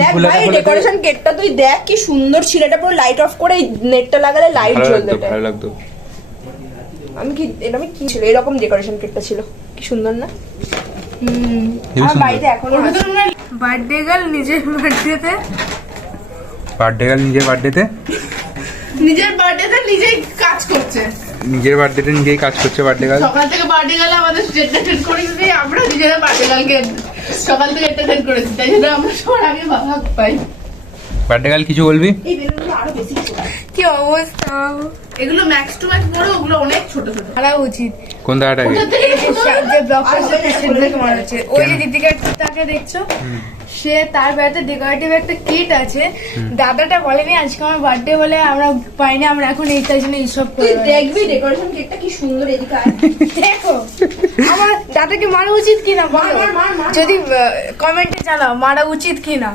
দেখ ভাই ডেকোরেশন কেকটা তুই দেখ কি সুন্দর ছিল, এটা পুরো লাইট অফ করে নেটটা লাগালে লাইট জ্বলবে, ভালো লাগতো। আমি কি ছিল এরকম ডেকোরেশন কেকটা ছিল, কি সুন্দর না? আমার বাড়িতে এখনো বার্থডে গার্ল নিজের বার্থডেতে নিজের বার্থডেতে নিজেই কাজ করছে, বার্থডে গার্ল সকাল থেকে বার্থডে গেলে আমাদের ডেট করেছি, আমরা নিজেরা বার্থডে গার্লকে সকাল থেকে ডেট করেছি, তাই জন্য আমরা সবার আগে ভাগ পাই। বার্থডে গার্ল কিছু বলবি? এই বেলুনগুলো আরো বেশি ছোট। কি অবস্থা, এগুলো ম্যাক্স টু ম্যাক্স বড়, ওগুলো অনেক ছোট ছোট। মারা উচিত কোন দাঁড়াটাকে? যে ব্লগটা সেটাকে মারা উচিত। ওই যে দীপিকাটাকে দেখছো, সে তার বাড়িতে ডেকোরেটিভ একটা কিট আছে, দাদাটা বলেনি আজকে আমার বার্থডে বলে আমরা পাইনি, আমরা এখন এই তাই জন্য এইসব তুই দেখবি ডেকোরেশন কেকটা কি সুন্দর, এদিকে আয়। দেখো আমার দাদাকে মারা উচিত কিনা বলো, যদি কমেন্টে জানাও মারা উচিত কিনা।